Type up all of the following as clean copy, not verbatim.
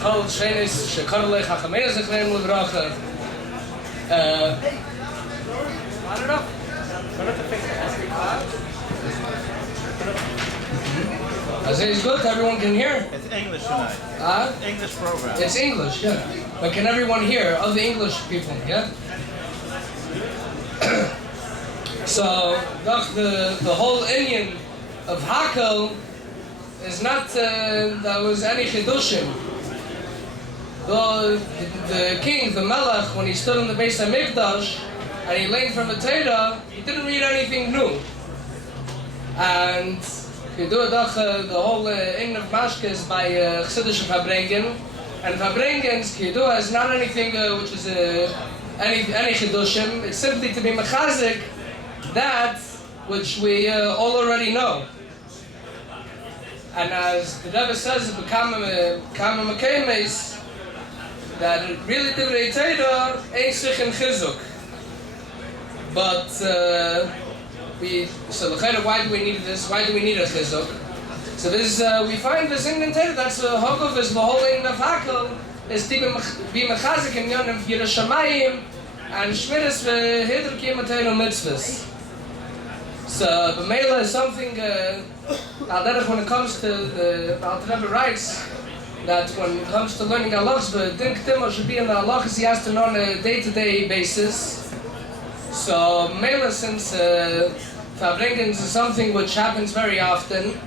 Chol Shenis Shekarle Chachamei Zechrein Livracha. I don't know. I say it's good. Everyone can hear. It's English tonight. English program. It's English, yeah. But can everyone hear? All the English people, yeah. So the whole inyan of Hakhel is not that was any chidushim. The king, the melech, when he stood in the Beis HaMikdash and he learned from the Torah, he didn't read anything new. And the whole inyan of Mashke is by chassidishe Fabrengen, and Fabrengen's kidduah is not anything which is any chidushim. It's simply to be mechazik that which we all already know. And as the Rebbe says, Kama Mekemes, that really Divrei Torah ain't sich in chizuk. But why do we need this? Why do we need a chizuk? So this we find this in Torah. That's Hokov is the whole in of Hakhel is to be mechazik in yonim Yerushalayim and shmiras v'hidr kiyamataynu mitzvahs. So B'meila is something. When it comes to the Rebbe writes that when it comes to learning halachas, the din k'tima should be in the halachas he has to know on a day-to-day basis. So Mela, since Fabrengens is something which happens very often,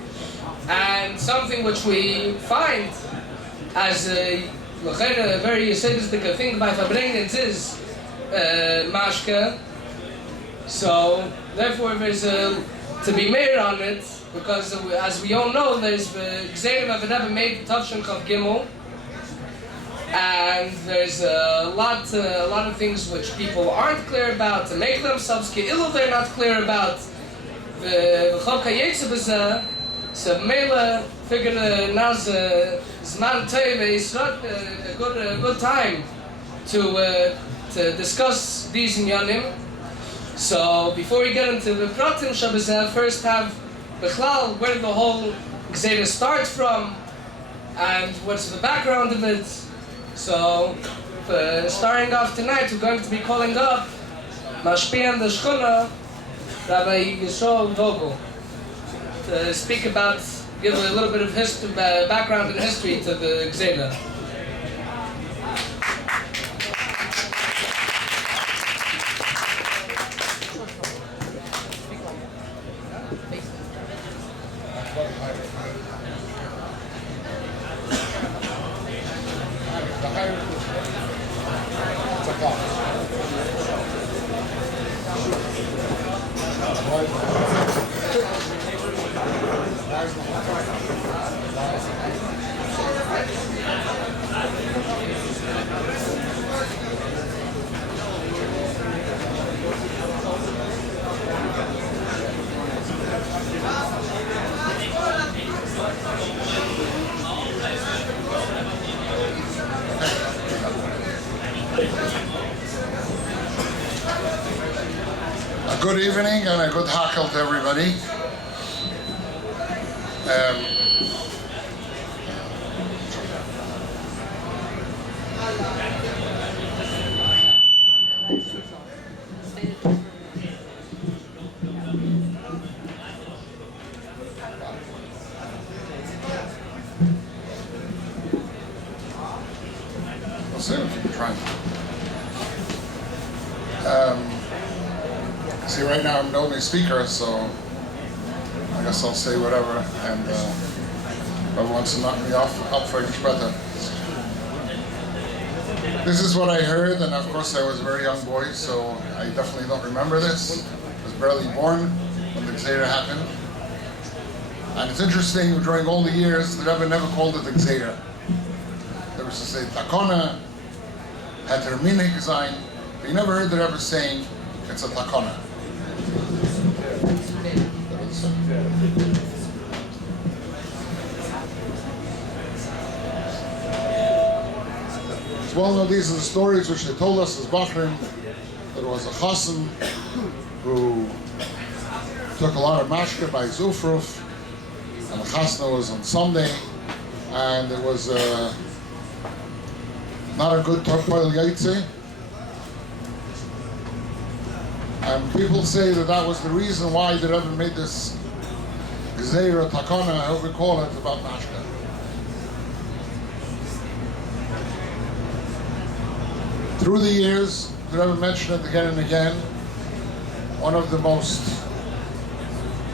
and something which we find as a very chassidishe thing by Fabrengens is Mashke. So therefore there's to be made on it, because as we all know, there's the Gezeira of Rebbe made Tavshin Chav Gimel, and there's a lot of things which people aren't clear about, to make themselves Ke'ilu they're not clear about. The Chok HaYetzer B'zeh, so Mela figured now's Zman Tov is not a good time to discuss these inyanim. So before we get into the Pratim Shabbazeh, first have Bechlal, where the whole Gezeira starts from, and what's the background of it. So, starting off tonight, we're going to be calling up Mashke and the Shchuna, Rabbi Yisrael Vogel, to speak about, give a little bit of history, background and history to the Gezeira. Good evening and a good Hakhel to everybody. Let's see if we can try. See, right now I'm the only speaker, so I guess I'll say whatever, and whoever wants to knock me up for each better. This is what I heard, and of course I was a very young boy, so I definitely don't remember this. I was barely born when the Gezeira happened. And it's interesting, during all the years, the Rebbe never called it the Gezeira. There was to say takona, had her minig sein, but you never heard the Rebbe saying it's a takona. Well, no, these are the stories which they told us as Bachrim. There was a chassan who took a lot of mashke by Zufruf, and the chasna was on Sunday, and there was not a good Torpoil Yaitse. And people say that was the reason why the Rebbe made this Gezeira, Takana, however we call it, about Mashke. Through the years, the Rebbe mentioned it again and again. One of the most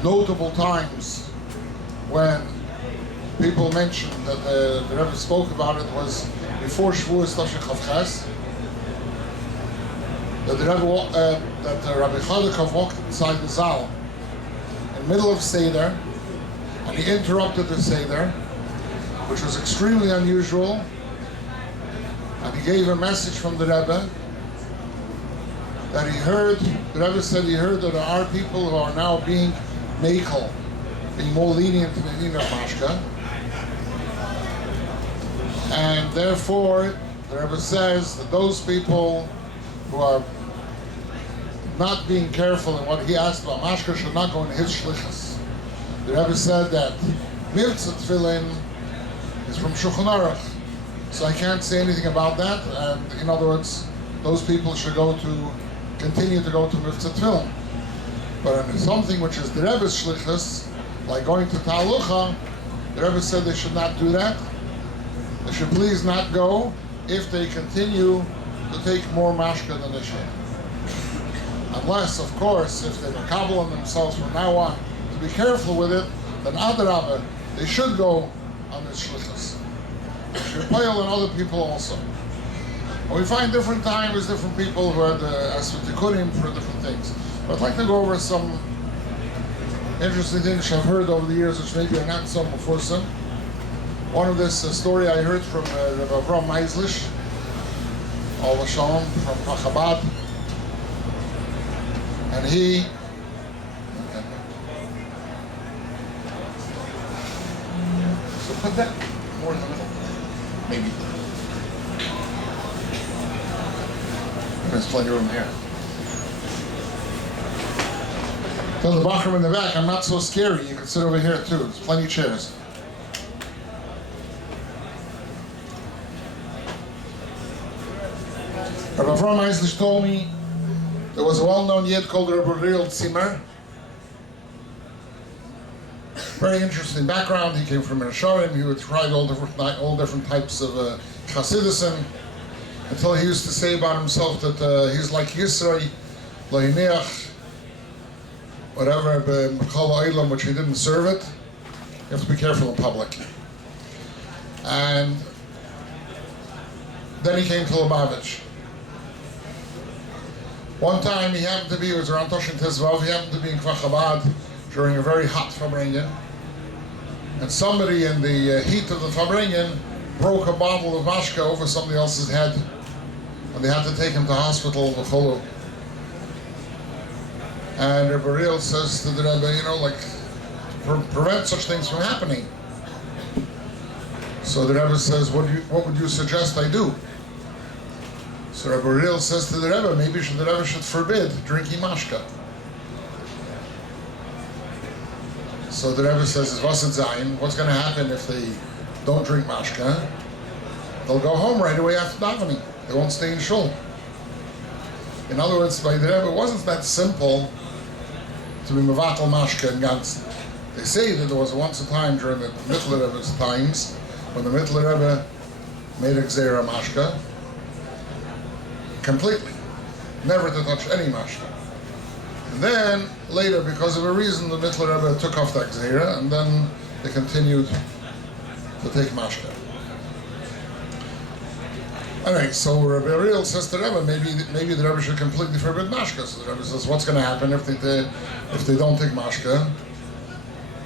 notable times when people mentioned that the Rebbe spoke about it was before Shavuos Tashech Chavches. That the Rebbe, that Rabbi Chadikov walked inside the Zal in the middle of Seder, and he interrupted the Seder, which was extremely unusual, and he gave a message from the Rebbe that he heard. The Rebbe said he heard that there are people who are now being Hakhel, being more lenient in the din of Mashke, and therefore the Rebbe says that those people who are not being careful in what he asked about Mashke should not go in his shlichus. The Rebbe said that Mitzvah Tefillin is from Shulchan Aruch, so I can't say anything about that, and in other words, those people should continue to go to Mitzvah Tefillin. But in something which is the Rebbe's shlichus, like going to Ta'alucha, the Rebbe said they should not do that. They should please not go if they continue to take more mashke than they should. Unless, of course, if they're makabel on themselves from now on to be careful with it, then adarabah, they should go on this shlichus. They should payal on other people also. And we find different times, different people who are asked for the Cunin for different things. But I'd like to go over some interesting things I've heard over the years, which maybe are not so mufursim. One of this story I heard from Rabbi Meislish, all the Shalom, from Chabad, and he so put that more in the middle, maybe. There's plenty of room here. Tell the bathroom in the back, I'm not so scary. You can sit over here too. There's plenty of chairs. Rabbi Avraham Eislich told me there was a well-known yid called Rebbe Zimmer. Very interesting background. He came from Minnesota. He would try all different types of chassidishe, until he used to say about himself that he's like Tishrei, Lohineach, whatever, which he didn't serve it. You have to be careful in public. And then he came to Lubavitch. One time he happened to be, it was around Toshin Tezvav, he happened to be in Kfar Chabad during a very hot Fabrengen. And somebody in the heat of the Fabrengen broke a bottle of mashke over somebody else's head. And they had to take him to hospital, Hakhel. And Rebbe Real says to the Rebbe, prevent such things from happening. So the Rebbe says, what would you suggest I do? So Rebbe Real says to the Rebbe, maybe the Rebbe should forbid drinking mashke. So the Rebbe says, what's going to happen if they don't drink mashke? They'll go home right away after davening. They won't stay in shul. In other words, by the Rebbe, it wasn't that simple to be mevatel mashke and ganz. They say that there was once a time during the Mittler Rebbe's times when the Mittler Rebbe made a Gezeira mashke completely, never to touch any mashke. And then later, because of a reason, the Mittler Rebbe took off that Gezeira, and then they continued to take mashke. Anyway, so Rabbi Ariel says to Rebbe, maybe the Rebbe should completely forbid mashke. So the Rebbe says, what's going to happen if they don't take mashke?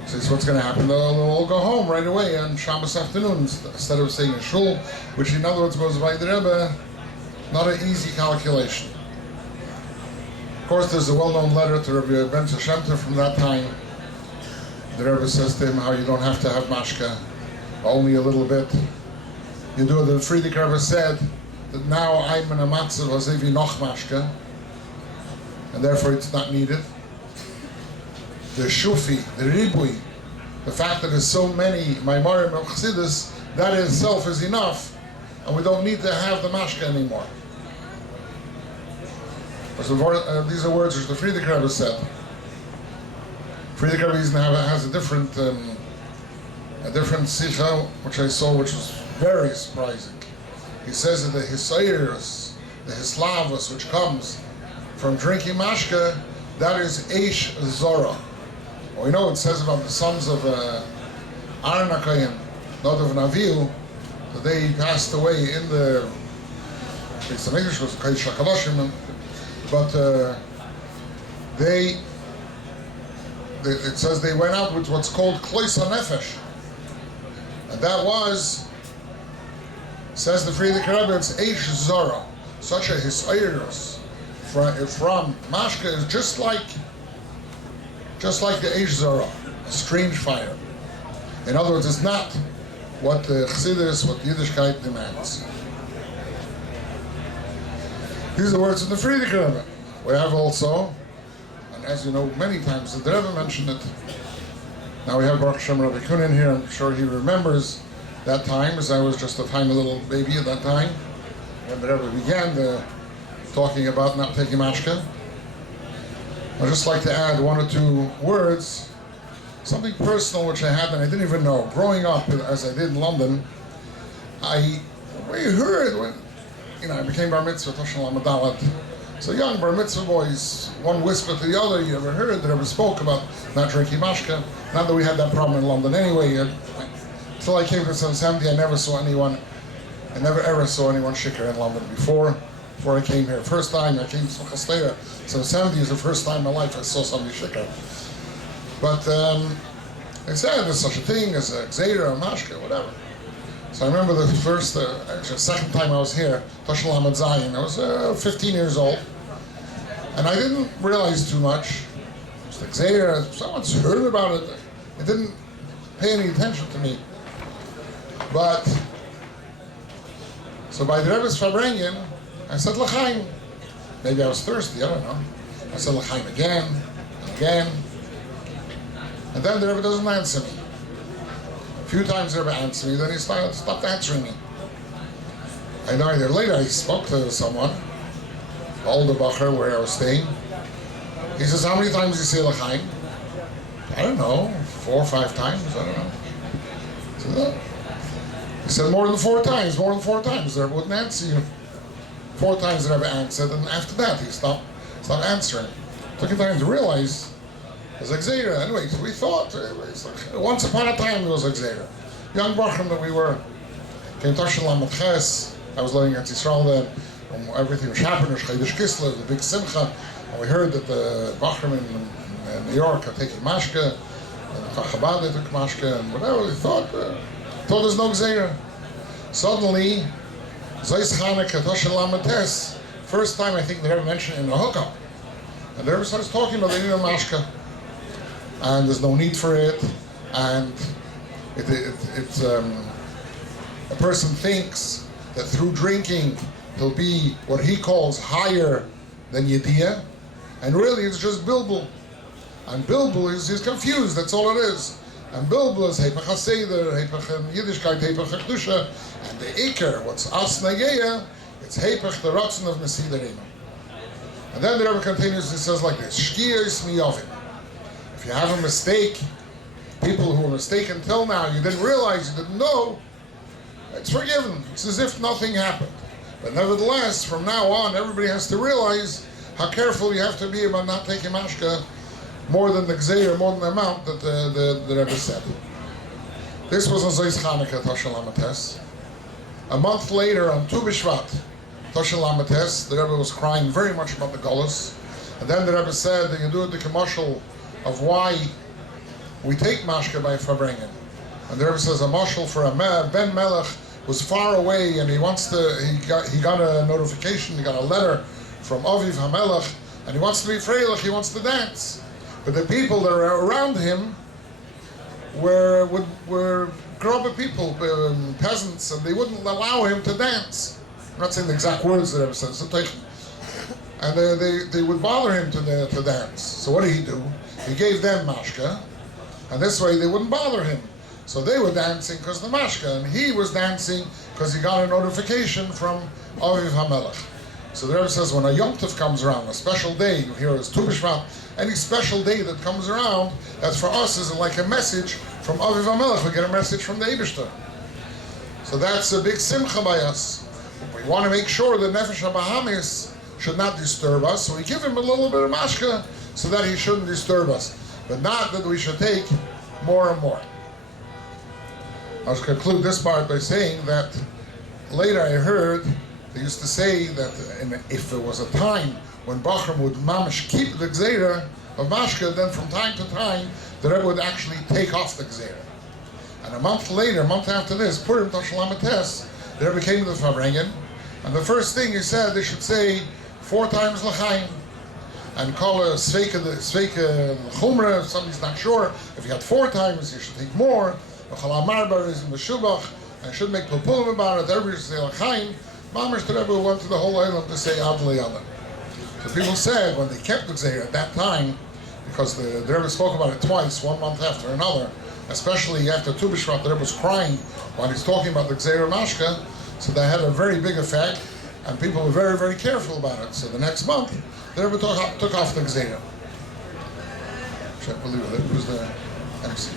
He says, what's going to happen? They'll all go home right away on Shabbos afternoon instead of staying in shul, which in other words was by the Rebbe not an easy calculation. Of course, there's a well-known letter to Rabbi Ben Shemter from that time. The Rebbe says to him how you don't have to have mashke, only a little bit. You do it. The Friedrich Rebbe said that now I'm in a matzav azevi noch mashke, and therefore it's not needed. The shufi, the ribui, the fact that there's so many maimarim of chassidus, that in itself is enough and we don't need to have the mashke anymore. These are words which the Friedrich Rebbe said. Friedrich Rebbe has a different sikha, which I saw, which was very surprising. He says that the hisayrus, the hislavus, which comes from drinking mashke, that is eish zora. Well, we know it says about the sons of Aaron HaKohen, not of Naviu, that they passed away in the Beis HaMikdash, was Kodesh HaKadoshim, but it says they went out with what's called klois HaNefesh, and that was, says the Friedrich Rebbe, it's eish zora, such a hisayrus from mashke is just like the eish zora, a strange fire. In other words, it's not what the chassidishe, what Yiddishkeit demands. These are the words of the Friedrich Rebbe. We have also, and as you know many times, the Rebbe mentioned it. Now we have Baruch Hashem Rabbi Cunin here. I'm sure he remembers that time, as I was just a tiny little baby at that time, when the Rebbe began talking about not taking mashke. I'd just like to add one or two words, something personal which I had and I didn't even know. Growing up, as I did in London, I heard when I became bar mitzvah, Toshel Amadalat. So young bar mitzvah boys, one whisper to the other. You ever heard that ever spoke about not drinking mashke? Not that we had that problem in London anyway. Until I came to 770, I never ever saw anyone shikker in London before I came here. First time I came to Gezeira, 770 is the first time in my life I saw somebody shikker. But they said there's such a thing as a Gezeira, Mashke, whatever. So I remember the second time I was here, Toshel Hamad Zayin, I was 15 years old, and I didn't realize too much. It was the Gezeira, someone's heard about it. It didn't pay any attention to me. But, so by the Rebbe's Fabrengen, I said L'chaim. Maybe I was thirsty, I don't know. I said L'chaim again, and again. And then the Rebbe doesn't answer me. A few times the Rebbe answered me, then he stopped answering me. I know either later I spoke to someone, the older bacher where I was staying. He says, how many times do you say L'chaim? I don't know, 4 or 5 times, I don't know. He said, more than 4 times. The Rebbe wouldn't answer you. 4 times the Rebbe answered, and after that he stopped answering. It took him time to realize it was Gezeira. Anyway, we thought, once upon a time it was Gezeira. Young Bachram that we were, came Toshel Ches. I was living in Tishrei then, everything was happening, chassidishe, the big simcha, and we heard that the Bachram in New York are taking Mashke, and Chabad they took Mashke, and whatever, we thought there's no Gezeira. Suddenly, Zeis Chanukah, Toshel Ches, first time I think they ever mentioned it in the Hakhel. And the Rebbe starts talking about the need of mashke, and there's no need for it, and a person thinks that through drinking he'll be what he calls higher than Yediyah, and really it's just bilbul. And bilbul he's confused, that's all it is. And bilbul is Heipach HaSeder, Heipach Yiddishkeit, Heipach HaKdusha, and the Iker, what's As Nageya, it's Heipach the Ratzon of Mesiderima. And then the Rebbe continues, he says like this, Shkia is miyovim. If you have a mistake, people who were mistaken till now, you didn't realize, you didn't know, it's forgiven. It's as if nothing happened. But nevertheless, from now on, everybody has to realize how careful you have to be about not taking mashke more than the Gezeira, more than the amount that the Rebbe said. This was on Zeis Chanukah, Toshel Ches. A month later, on Tu B'Shvat, Toshel Ches, the Rebbe was crying very much about the Golus. And then the Rebbe said that you do the commercial of why we take mashke by Fabrengen. And the Rebbe says a mashal for a Ben Melech was far away, and he got a notification, he got a letter from Aviv HaMelech, and he wants to be freilich, he wants to dance. But the people that are around him were grubber people, peasants, and they wouldn't allow him to dance. I'm not saying the exact words that Rebbe said, and they would bother him to dance. So what did he do? He gave them mashke, and this way they wouldn't bother him. So they were dancing because of the Mashke, and he was dancing because he got a notification from Aviv HaMelech. So the Rebbe says when a Yom Tov comes around, a special day, you hear it's Tu B'Shvat, any special day that comes around, that's for us is like a message from Aviv HaMelech. We get a message from the Eibishter. So that's a big simcha by us. We want to make sure that Nefesh HaBahamis should not disturb us, so we give him a little bit of Mashke so that he shouldn't disturb us, but not that we should take more and more. I'll conclude this part by saying that later I heard they used to say that if there was a time when Bachram would mamish keep the Gezeira of Mashke, then from time to time the Rebbe would actually take off the Gezeira. And a month after this, Purim Tashlamates, the Rebbe came to the Fabrengen, and the first thing he said they should say 4 times L'chaim, and call a Sveika Chumra. If somebody's not sure, if you had 4 times, you should take more. And should make Pilpulim about it. Everybody should say L'chaim. Mamash the Rebbe went to the whole island to say Adli Yallah. So people said when they kept the Gezeira at that time, because the Rebbe spoke about it twice, 1 month after another, especially after Tu B'Shvat, the Rebbe was crying while he's talking about the Gezeira Mashke, so that had a very big effect, and people were very, very careful about it. So the next month, the Rebbe took off the Gezeira. I believe it was the MC.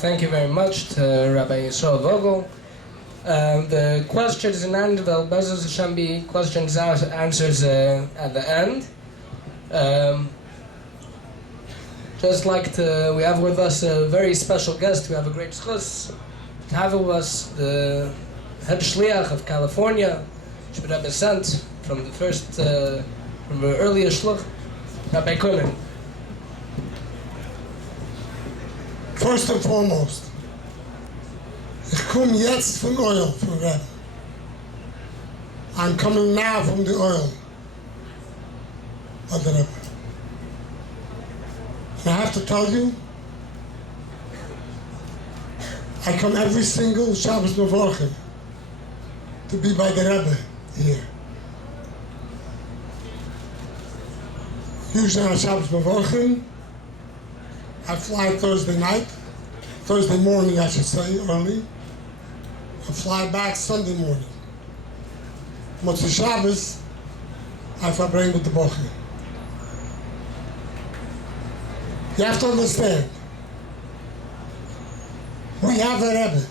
Thank you very much to Rabbi Yisrael Vogel. The questions and answers, Bezos Hashem be questions answers at the end. Just like we have with us a very special guest. We have a great schus to have with us the head shliach of California, which Rebbe sent from the first, from the earliest shluch, Rabbi Cunin. First and foremost, ich komme jetzt von Oil, von Rebbe. I'm coming now from the oil of the Rebbe. And I have to tell you, I come every single Shabbos Mevorchim to be by the Rebbe here. Usually on Shabbos Mevorchim, I fly Thursday morning I should say, early. I fly back Sunday morning. Motzei Shabbos, I verbring with the Bochum. You have to understand, we have a Rebbe.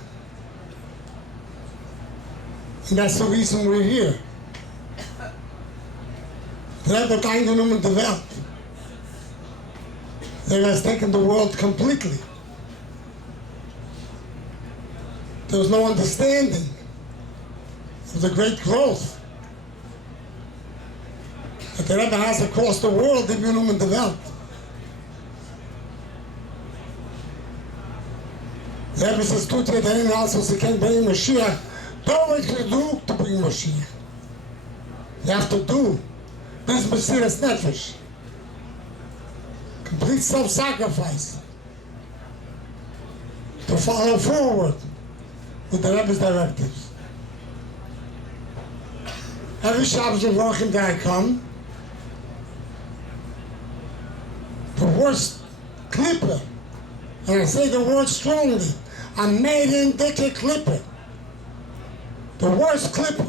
And that's the reason we're here. The Rebbe hat eingenommen die Welt. They has taken the world completely. There was no understanding of the great growth that the Rebbe has across the world, die wir nun developed. The Rebbe says, tut ihr dahin, also sie can bring Mashiach. Do what you do to bring Mashiach. You have to do. This is Mesiras Nefesh. Complete self-sacrifice to follow forward with the Rebbe's directives. Every Shabbos of Rochim that I come, the worst clipper, and I say the word strongly, a made-in dicke clipper, the worst clipper,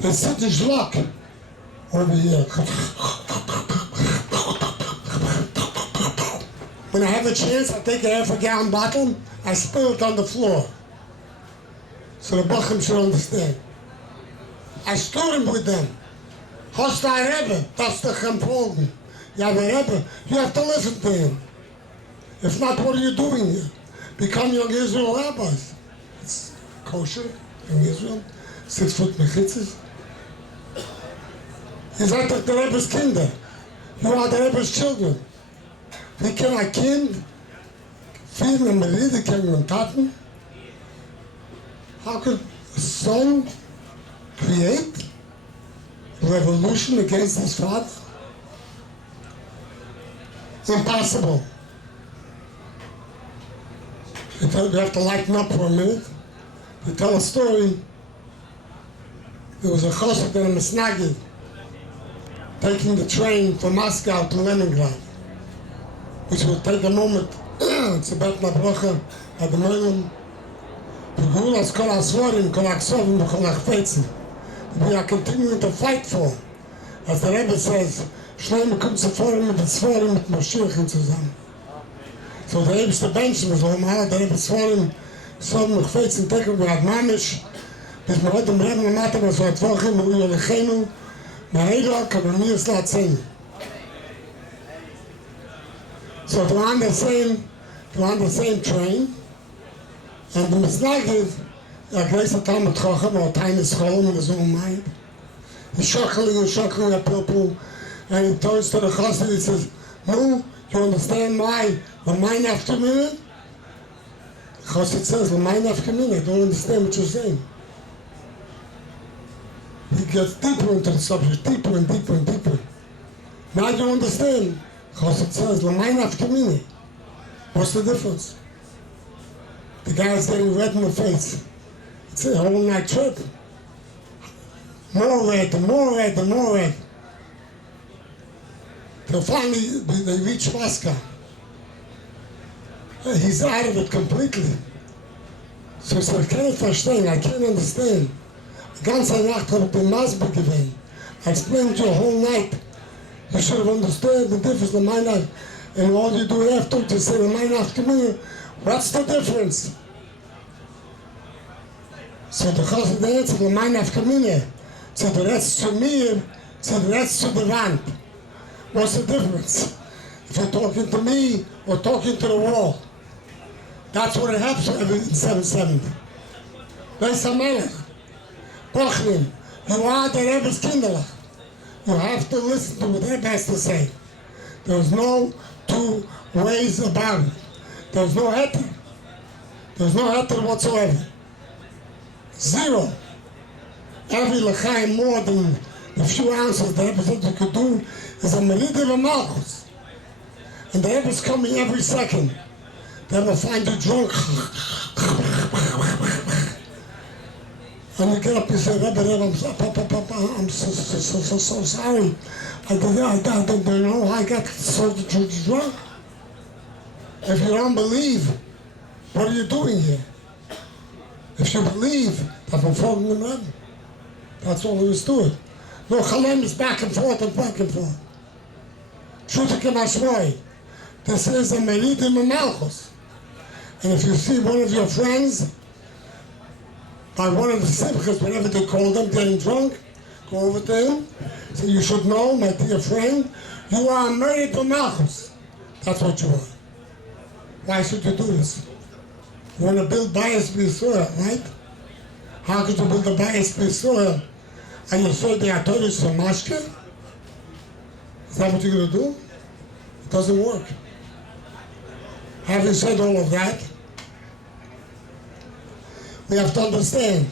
the city schlock over here. When I have a chance, I take a half-a-gallon bottle, I spill it on the floor, so the Bachim should understand. I stood with them. Hast du ein Rebbe, darfst du ihm folgen. You have a Rebbe, you have to listen to him. If not, what are you doing here? Become young Israel rabbis. It's kosher in Israel, 6 foot mechitzes. Ihr seid doch der Rebbe's Kinder. You are the Rebbe's children. Wie kann ein Kind führen und Rede kennen und Taten? How could a son create a revolution against his father? Impossible. You have to lighten up for a minute. To tell a story, there was a chassid and a misnagid taking the train from Moscow to Leningrad, which will take a moment. It's about Nabrocha at the moment. We are continuing to fight for. As the Rebbe says, Shlomo kommt zuvor mit den Zvorim mit Mashke zusammen. So the Rebbe's the bench was all the Rebbe's Zvorim, so noch 14 Tage gehabt Mamisch, bis wir heute im Rebbe gemacht haben, so hat Woche mit Uyo Lechenu, Mahela kann man mir es sehen. So we're on the same train, and the Misnagid, a great Talmud Chacham, or a tiny scholar in his own mind, he's shuckling at people, and he turns to the chassid, he says, "No, you understand why the mind after minute?" The chassid says, "The mind after minute, I don't understand what you're saying." He gets deeper into the subject, deeper and deeper and deeper. Now you understand. The chassid says, "The mind after minute." What's the difference? The guy's getting red in the face. It's a whole night trip. More red, and more red, and more red. Till finally they reach Moscow. He's out of it completely. So he said, I can't understand. Ganze Nacht habe ich den Masbe gewählt. I explained to you a whole night. You should have understood the difference in my life. And all you do after to say, my life, come here. What's the difference? So the chassid answered, my life, come here. So the rest to me, so the rest to the wand. What's the difference? If you're talking to me or talking to the wall. That's what it happens in 770. Beis HaMelech. Bochlim, you are the Rebbe's kinderlach. You have to listen to what the Rebbe has to say. There's no two ways about it. There's no heter. There's no heter whatsoever. Zero. Every l'chaim more than the few ounces the Rebbe said you could do is a merida of a malchus. And the Rebbe's coming every second. The Rebbe find you drunk. And you get up and say, Rebbe, I'm so sorry. I don't know how I got so drunk. If you don't believe, what are you doing here? If you believe, that I'm following the Rebbe. That's all there is to it. No chalem is back and forth and back and forth. Shutik Mashmoy. This is a meridim and malchus. And if you see one of your friends, by one of the simchas, whatever they call them, getting drunk, go over to him. So you should know, my dear friend, you are a meridim malchus. That's what you are. Why should you do this? You want to build bias b'Yisrael, right? How could you build a bias b'Yisrael? And you say they are tourists from Mashke? Is that what you're going to do? It doesn't work. Having said all of that, we have to understand,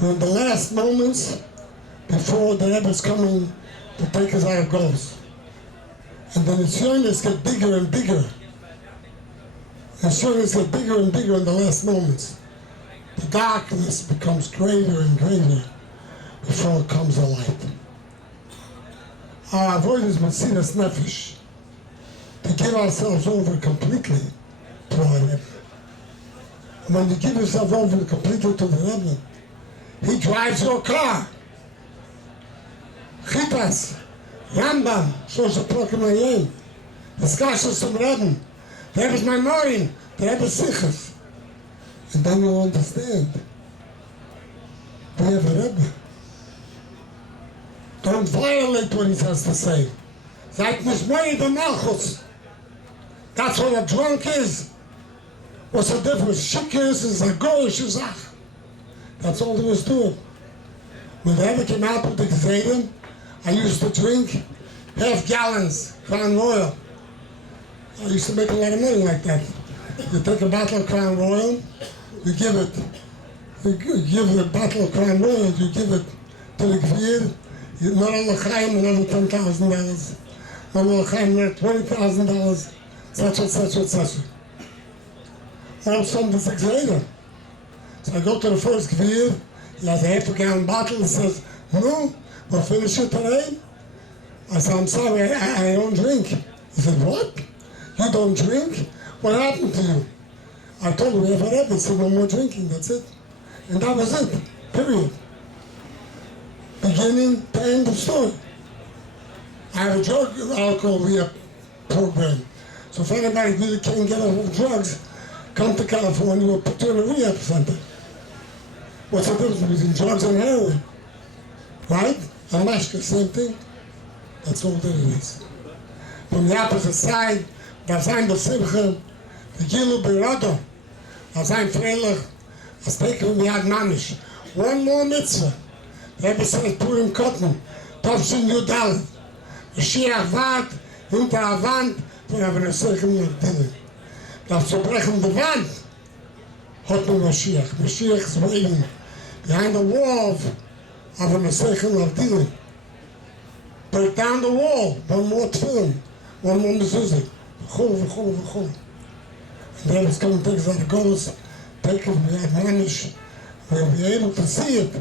we're in the last moments before the Rebbe is coming to take us out of Gauls. And the Nisyonis get bigger and bigger. The Nisyonis get bigger and bigger in the last moments. The darkness becomes greater and greater before it comes a light. Our avoidance Mesiras Nefesh, to give ourselves over completely to our Rebbe. And when you give yourself over completely to the Rebbe, he drives your car. Chitas, Rambam, Shlosh HaProkim, the Skashas from Rebbe, the Rebbe's Maimorim, the Rebbe's Sichas. And then you'll understand. We have a Rebbe. Don't violate what he has to say. Seid nicht mehr the Malchus. That's what a drunk is. What's the difference? Shikis is a goyish zach. That's all there is to it. When the Rebbe came out with the Gezeira, I used to drink half gallons Crown Royal. I used to make a lot of money like that. You take a bottle of Crown Royal, you give the bottle of Crown Royal, you give it to the Gvir, not a l'chaim, another $10,000. Not a l'chaim, another $20,000. Such. All of a sudden, there's a Gezeira. So I go to the first Gvir, he has a half a gallon bottle, and says, no, we'll finish it today. I said, I'm sorry, I don't drink. He said, what? You don't drink? What happened to you? I told him, we have a Rebbe, he said, no more drinking, that's it. And that was it, period. Beginning to end of story. I have a drug alcohol rehab program. So if anybody really can't get off of drugs, come to California, we'll put you in a rehab center. What's the difference between drugs and heroin? Right? And Mashke, same thing. That's all that it is. From the opposite side, das ein der Simche, the Gilu Birado, das ein Freilich, das Tekel Miyad Manish. One more mitzvah. The Rebbe says, Purim Cotton, Tovshin Yudal, Mashiach Wad, hinter der Wand, wir haben eine Sirke Miyad Das zu brechen die Wand, hat man Mashiach. Mashiach is waiting behind the wall of a Masechem of Dylan. Break down the wall, one more tefillin, one more mezuzah. V'chol. And then it's going to take us out of Golos, take it, we have manish, we'll be able to see it.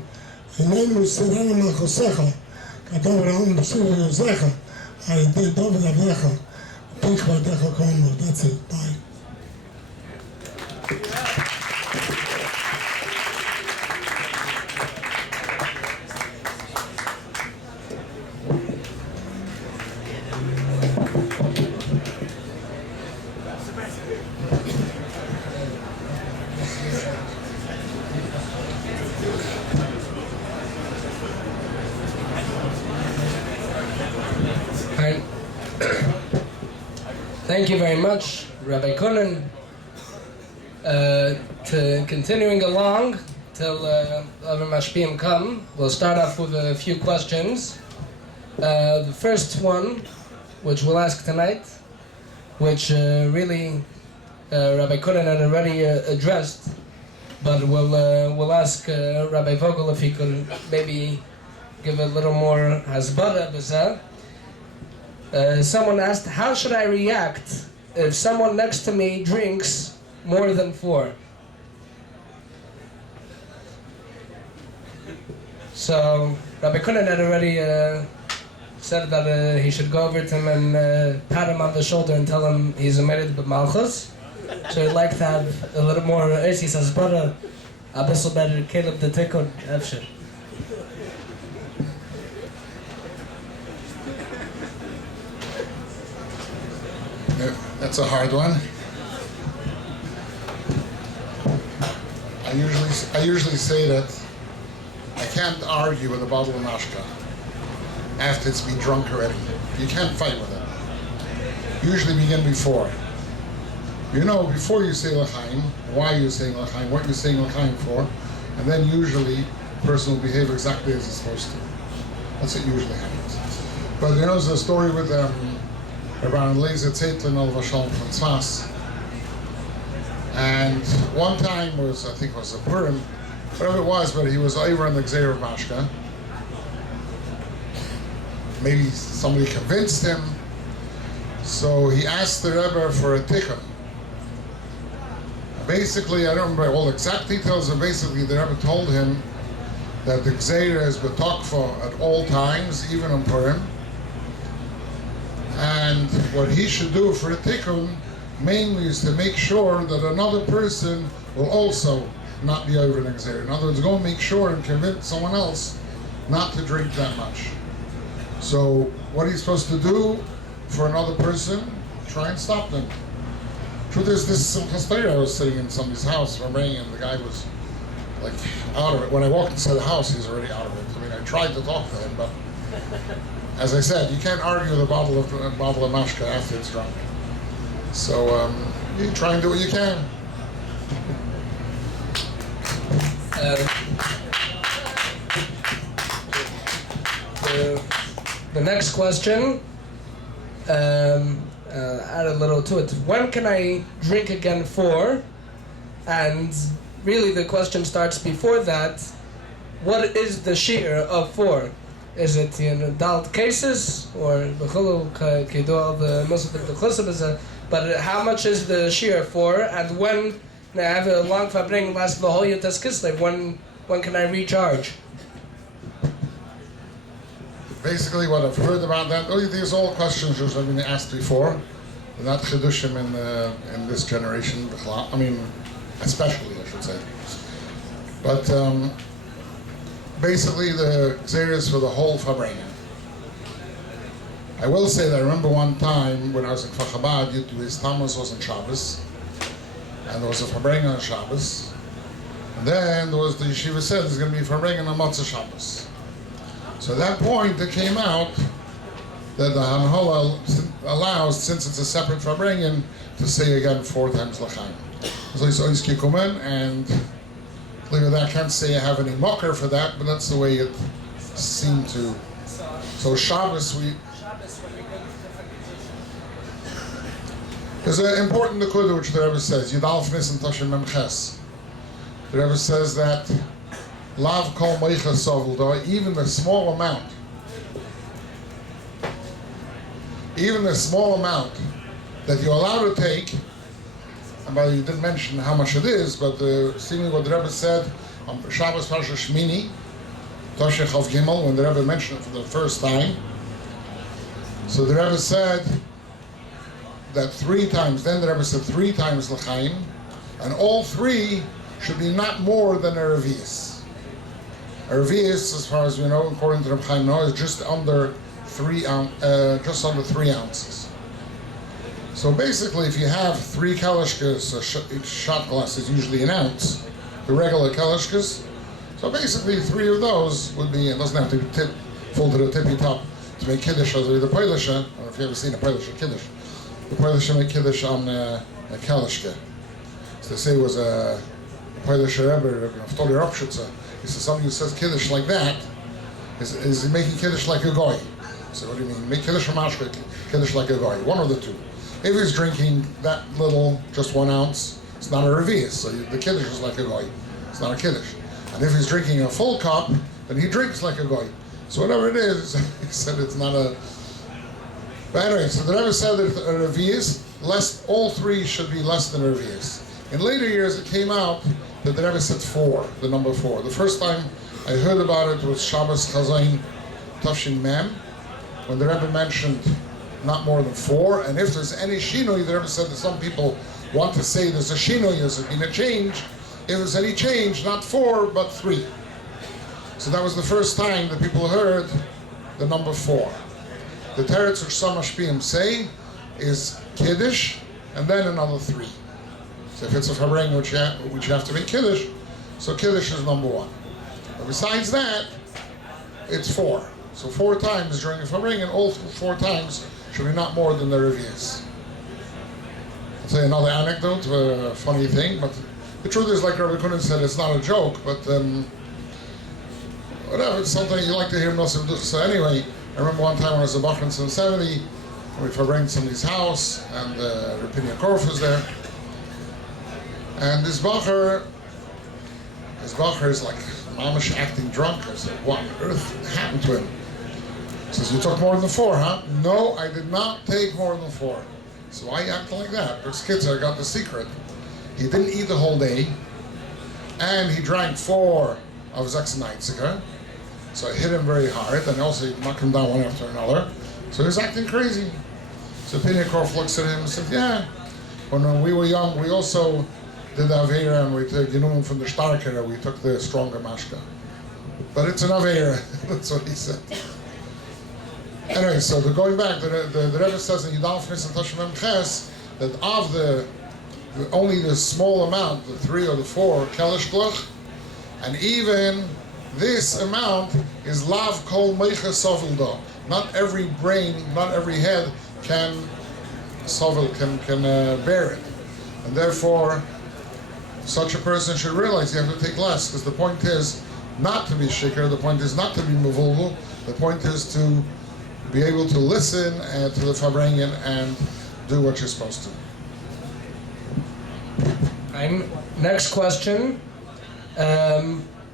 In the name of Sirana Malchosecha, Kadov Ra'am B'Shiva Yosecha, Ayidei Dov Yavecha, Pich Vadecha Komo. That's it, bye. Thank you very much, Rabbi Cunin. To continuing along till other mashpiyim come, we'll start off with a few questions. The first one, which we'll ask tonight, which really Rabbi Cunin had already addressed, but we'll ask Rabbi Vogel if he could maybe give a little more hasbara b'zeh. Someone asked, how should I react if someone next to me drinks more than 4? So, Rabbi Cunin had already said that he should go over to him and pat him on the shoulder and tell him he's a merid b'malchus. So he'd like to have a little more, he says, brother, a bissel better, Caleb the Tikkun, Efshir. That's a hard one. I usually say that I can't argue with a bottle of Mashke after it's been drunk already. You can't fight with it. Usually begin before. You know, before you say l'chaim, why you're saying l'chaim, what you're saying l'chaim for, and then usually the person will behave exactly as it's supposed to. That's what usually happens. But you know, there's a story with Rabbi Lezer Zeitlin al Vashalom from Tzmas. And one time was, I think it was a Purim, whatever it was, but he was over in the Gezeira of Mashke. Maybe somebody convinced him. So he asked the Rebbe for a tikkun. Basically, I don't remember all the exact details, but basically the Rebbe told him that the Gezeira is betokfa at all times, even on Purim. And what he should do for a tikkun mainly is to make sure that another person will also not be over in Gezeira. In other words, go and make sure and convince someone else not to drink that much. So what he's supposed to do for another person, try and stop them. Truth is, this chassidishe, I was sitting in somebody's house remembering, and the guy was like out of it. When I walked inside the house, he was already out of it. I mean, I tried to talk to him, but as I said, you can't argue with a bottle of Mashke after it's drunk. So you try and do what you can. The next question, add a little to it. When can I drink again for? And really the question starts before that. What is the shiur of 4? Is it in adult cases, or but how much is the shiur for? And when I have a long fabring last the whole Yotas Kislev, when can I recharge? basically what I've heard about that, these are all questions which have been asked before. They're not chidushim in this generation, I mean, especially, I should say. But basically the Gezeira is for the whole Fabrengen. I will say that I remember one time when I was in Chabad, his Tammuz was on Shabbos, and there was a Fabrengen on Shabbos. And then there was the yeshiva said there's going to be Fabrengen on Motzei Shabbos. So at that point it came out that the Hakhel allows, since it's a separate Fabrengen, to say again 4 times L'chaim. So it's always Kikumen, and clearly that I can't say I have any mocker for that, but that's the way it seemed to. So Shabbos there's an important nekuda which the Rebbe says, Yidalf Nisan Tashim Memches. The Rebbe says that Lav Kol Meicha Soveldo, even the small amount that you're allowed to take, and by the way, you didn't mention how much it is, but seemingly what the Rebbe said on Shabbos Parsha Shmini, Toshech Chav Gimel, when the Rebbe mentioned it for the first time, so the Rebbe said that 3 times, then the Rebbe said 3 times L'chaim, and all 3 should be not more than a revius. A revius, as far as we know, according to Rabbi Chaim, is just under 3 ounces. So basically, if you have 3 kalishkas, each shot glass is usually an ounce, the regular kalishkas. So basically, 3 of those would be, it doesn't have to be full to the tippy top to make kiddush as the poilish. I don't know if you've ever seen a poilish kiddush. The poilish make kiddush on a kalishka. So they say it was a poilish Rebbe, Naftali Ropshitza. He says somebody who says kiddush like that is making kiddush like a goy. So what do you mean? Make kiddush or mashke, kiddush like a goy. One of the two. If he's drinking that little, just 1 ounce, it's not a revius. So the kiddush is like a goy. It's not a kiddush. And if he's drinking a full cup, then he drinks like a goy. So whatever it is, he said it's not a. But anyway, so the Rebbe said that a revius, all 3 should be less than a revius. In later years, it came out that the Rebbe said 4, the number 4. The first time I heard about it was Shabbos Chazayin Tafshin Mem, when the Rebbe mentioned not more than 4, and if there's any shinoi, the Rebbe said that some people want to say there's a shinoi, there's been a change. If there's any change, not 4, but 3. So that was the first time that people heard the number 4. The teretz which some mashpiyim say is kiddush, and then another 3. So if it's a fabrengen which you have to make kiddush, so kiddush is number 1. But besides that, it's 4. So 4 times during the fabrengen, and all 4 times should be not more than the revius. I'll tell you another anecdote, a funny thing, but the truth is, like Rabbi Cunin said, it's not a joke, but whatever, it's something you like to hear Nossim do. So anyway, I remember one time when I was a Bach in 70, we fabrengen somebody's house, and Rapinia Korf was there. And this bacher is like mamish acting drunk. I said, what on earth happened to him? He says, you took more than 4, huh? No, I did not take more than 4. So why are you acting like that? But kids, I got the secret. He didn't eat the whole day, and he drank 4 of Zexanitzica. So I hit him very hard, and also knocked him down one after another. So he's acting crazy. So Pinyakorf looks at him and said, yeah, when we were young, we also did the Aveira, and we took, from the Starker, we took the stronger Mashke. But it's an Aveira, that's what he said. Anyway, so going back, the Rebbe says in Yidalf Nisan Tashim Memches that of only the small amount, the 3 or the 4 kelishglach, and even this amount is lav kol meicha soveldo. Not every brain, not every head can bear it, and therefore such a person should realize you have to take less, because the point is not to be shikar, the point is not to be muvulgu, the point is to be able to listen to the fabrengen and do what you're supposed to. Next question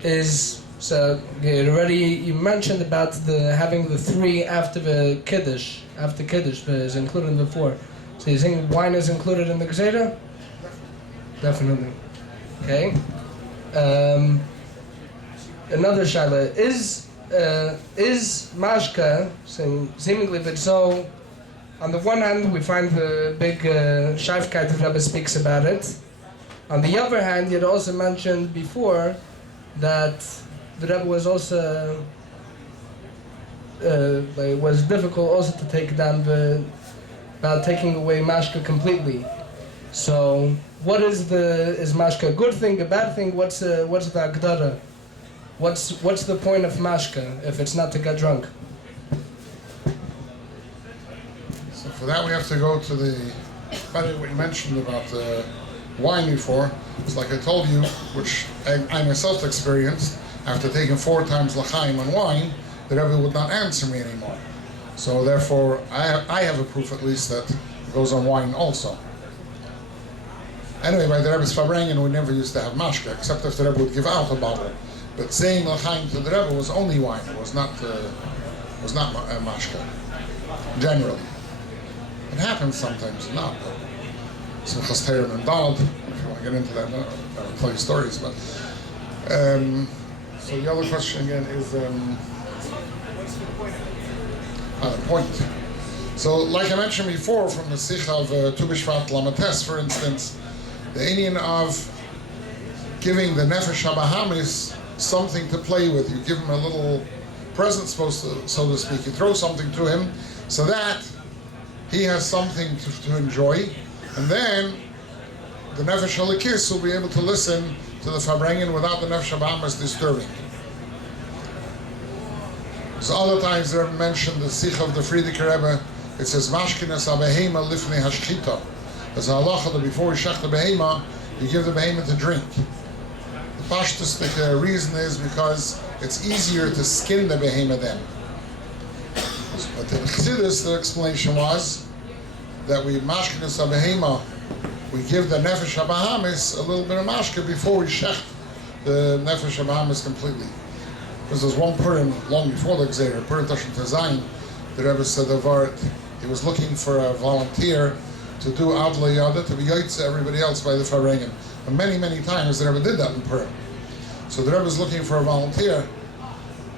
is, so you mentioned about having the 3 after the kiddush, is included in the 4. So you think wine is included in the Gezeira? Definitely. Okay. Another shaila, is is Mashke, seemingly but so, on the one hand we find the big Shaifkeit that Rebbe speaks about it. On the other hand, you had also mentioned before that the Rebbe was also it was difficult also to take down about taking away Mashke completely. So, what is Mashke a good thing, a bad thing? What's the Agdara? What's the point of Mashke if it's not to get drunk? So for that we have to go to by the way, what you mentioned about the wine before. It's like I told you, which I myself experienced, after taking 4 times l'chaim on wine, the Rebbe would not answer me anymore. So therefore, I have a proof at least that it goes on wine also. Anyway, by the Rebbe's Fabrengen, we never used to have mashke, except if the Rebbe would give out a bottle. But saying l'chaim to the Rebbe was only wine. It was not mashke, generally. It happens sometimes, not. So chassidishe and dad, if you want to get into that, I will tell you stories. But so the other question again is the point. So, like I mentioned before, from the Sikha of Tu B'Shvat Lamates, for instance, the Indian of giving the Nefesh HaBahamis something to play with. You give him a little present, so to speak. You throw something to him so that he has something to enjoy, and then the Nefesh HaLekis will be able to listen to the Fabrengen without the Nefesh HaBahamis disturbing. So other times they're mentioned the Sikh of the Frierdiker Rebbe. It says Mashkinas HaBehema Lifnei Hashchita. As a halacha that before you shech the behema, you give the behema to drink. The pashtustic reason is because it's easier to skin the behema then. But in chassidishe, the explanation was that we mashkinas behema, we give the nefesh habahamis a little bit of mashke before we shech the nefesh habahamis completely. Because there's one Purim long before the Gezeira, Purim Tashon Tezayin, the Rebbe said he was looking for a volunteer to do Adla Yada, to be Yaitze everybody else by the Fabrengen. And many, many times the Rebbe did that in Purim. So the Rebbe is looking for a volunteer.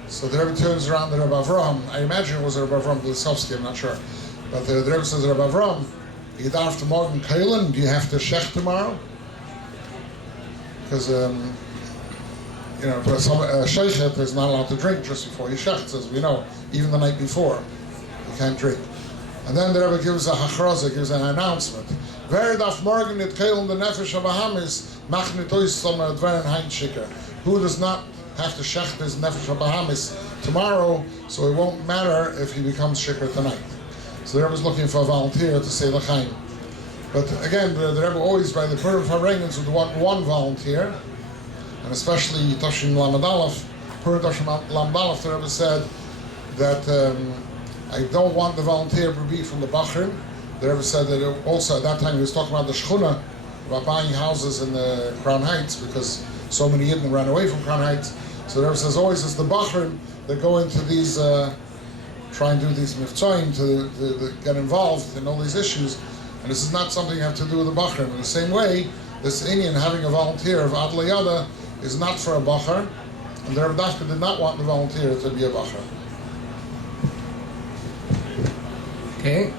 So the Rebbe turns around to Rebbe Avram. I imagine it was Rebbe Avram Blisovsky, I'm not sure. But the Rebbe says, Rebbe Avram, you darf to morgen keilen, do you have to shech tomorrow? Because, for some sheichet is not allowed to drink just before you shech, as we know, even the night before. You can't drink. And then the Rebbe gives a hachraza, gives an announcement. Wer darf morgen nit keilen the nefesh habahamis, mach nit ois sommer dveren hein schicker. Who does not have to shech his nefesh habahamis tomorrow, so it won't matter if he becomes shicker tonight. So the Rebbe was looking for a volunteer to say l'chaim. But again, the Rebbe always, by the Purim Fabrengens, would want one volunteer, and especially Tashin Lamed Aleph, Purim Tashin Lamed Aleph, the Rebbe said that I don't want the volunteer to be from the Bachrim. The Rebbe said that also at that time he was talking about the Shchuna, about buying houses in the Crown Heights, because so many yidden ran away from Crown Heights. So the Rebbe says always it's the Bachrim that go into these, try and do these miftzoim to get involved in all these issues. And this is not something you have to do with the Bachrim. In the same way, this Indian having a volunteer of Adla Yada is not for a Bachar, and the Rebbe Dafka did not want the volunteer to be a Bachar. Okay.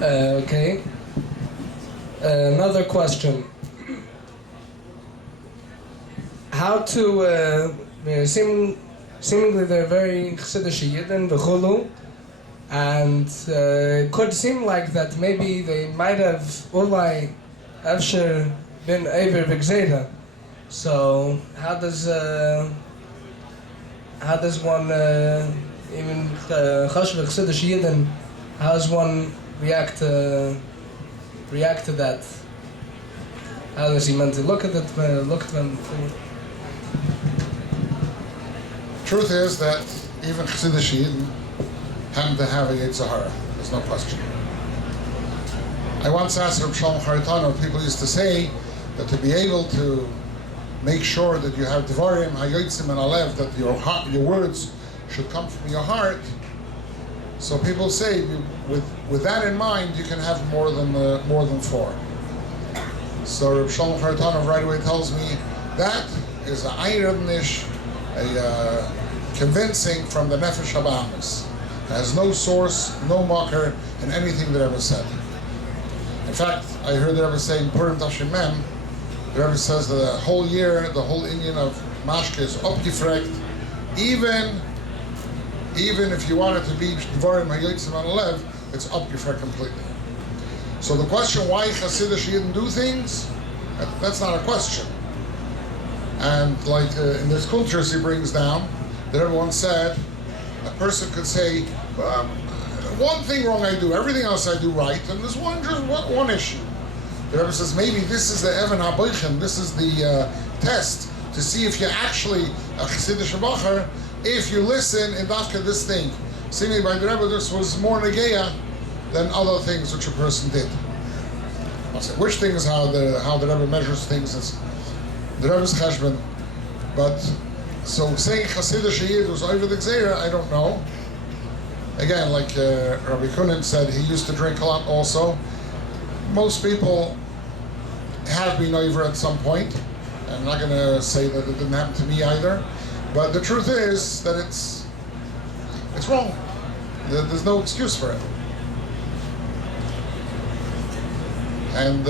Okay. Another question. How to seemingly they're very chassidishe yidden v'chulu, and it could seem like that maybe they might have ulai after been over Gezeira. So how does one even chashuv chassidishe yidden, how does one react to that? How does he meant to look at it? Look at them. Truth is that even chassidishe yidden happen to have a Yetzirah. There's no question. I once asked Rabbi Shlomo Charitano, people used to say that to be able to make sure that you have Devarim, Hayotzim, and Alev, that your words should come from your heart, So people say, with that in mind, you can have more than 4. So Rabbi Shlomo right away tells me that is a ayirnish, a convincing from the Nefesh HaBahamis. It has no source, no mocker in anything the Rebbe said. In fact, I heard the Rebbe say in Purim Tashim Mem, the Rebbe says that the whole year, the whole Indian of Mashke is opgefrekt, even if you want it to be Dvarim HaYotzim on Lev, it's opgefrekt completely. So the question why chassidishe yidden do things, that's not a question. And like in this culture he brings down, that everyone said, a person could say, one thing wrong I do, everything else I do right, and there's one issue. The Rebbe says maybe this is the Evan HaBoichen, this is the test to see if you're actually a chassidishe bacher, if you listen in dafka this thing. Seemingly by the Rebbe this was more negeya than other things which a person did. I'll say which thing is how the Rebbe measures things is the Rebbe's cheshbon, but so saying chassidishe yid was over the Gezeira, I don't know. Again, like Rabbi Cunin said, he used to drink a lot also. Most people have been over at some point. I'm not going to say that it didn't happen to me either, but the truth is that it's wrong. There's no excuse for it. And